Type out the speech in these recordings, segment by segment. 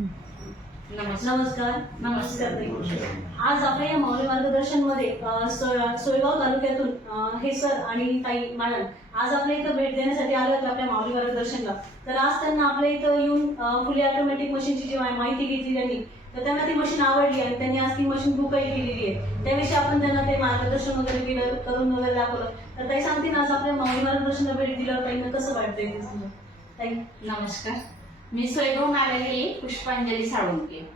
नमस्कार. आज आपल्या या मौल्य मार्गदर्शनमध्ये सोयगाव तालुक्यातून हे सर आणि ताई मॅडम आज आपल्या इथं भेट देण्यासाठी आले होते आपल्या माऊली मार्गदर्शनला. तर आज त्यांना आपल्या इथं येऊन फुले ऑटोमॅटिक मशीनची जी माहिती घेतली त्यांनी तर त्यांना ती मशीन आवडली आणि त्यांनी आज ती मशीन बुकही केलेली आहे. त्याविषयी आपण त्यांना ते मार्गदर्शन वगैरे केलं करून वगैरे दाखवलं. तर ताई सांगतील आज आपल्या माऊली मार्गदर्शनला भेट दिल्यावर ताईंना कसं वाटतंय ताई. नमस्कार. मी सोयगावून आलेली पुष्पांजली साळुंके.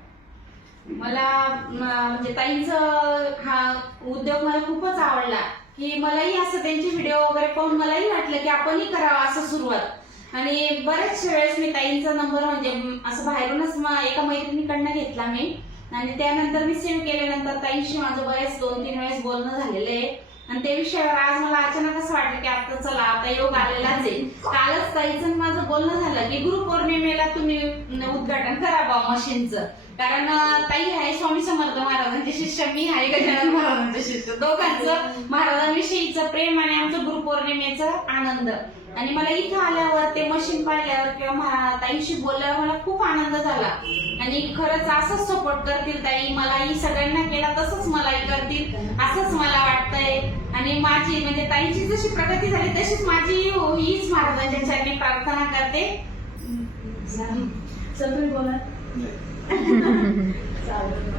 मला म्हणजे ताईंचं हा उद्योग मला खूपच आवडला. की मलाही असं त्यांचे व्हिडिओ वगैरे पाहून मलाही वाटलं की आपणही करावं असं सुरुवात. आणि बऱ्याच वेळेस मी ताईंचा नंबर म्हणजे असं बाहेरूनच एका मैत्रिणीकडनं घेतला मी. आणि त्यानंतर मी सेव्ह केल्यानंतर ताईंशी माझं बरेच दोन तीन वेळेस बोलणं झालेलं आहे. आणि त्या विषयावर आज मला अचानक असं वाटलं की आता चला आता योग आलेलाच आहे. कालच ताईचं आणि बोलणं झालं की गुरुपौर्णिमेला तुम्ही उद्घाटन करा बा मशीनचं. कारण ताई आहे स्वामी समर्थ महाराजांचे शिष्य मी आहे गजानन महाराजांचे शिष्य. दोघांचं महाराजांविषयीचं प्रेम आणि आमचं गुरुपौर्णिमेचा आनंद. आणि मला इथं आल्यावर ते मशीन पाहिल्यावर किंवा महा- ताईशी बोलल्यावर मला खूप आनंद झाला. आणि खरंच असंच सपोर्ट करतील ताई. मलाही सगळ्यांना केला तसंच मलाही करतील. असंच मला वाटतंय. आणि माझी म्हणजे ताईची जशी प्रगती झाली तशीच माझी हो हीच महाराजांच्या चरणी प्रार्थना करते. तुम्ही बोला. चालेल.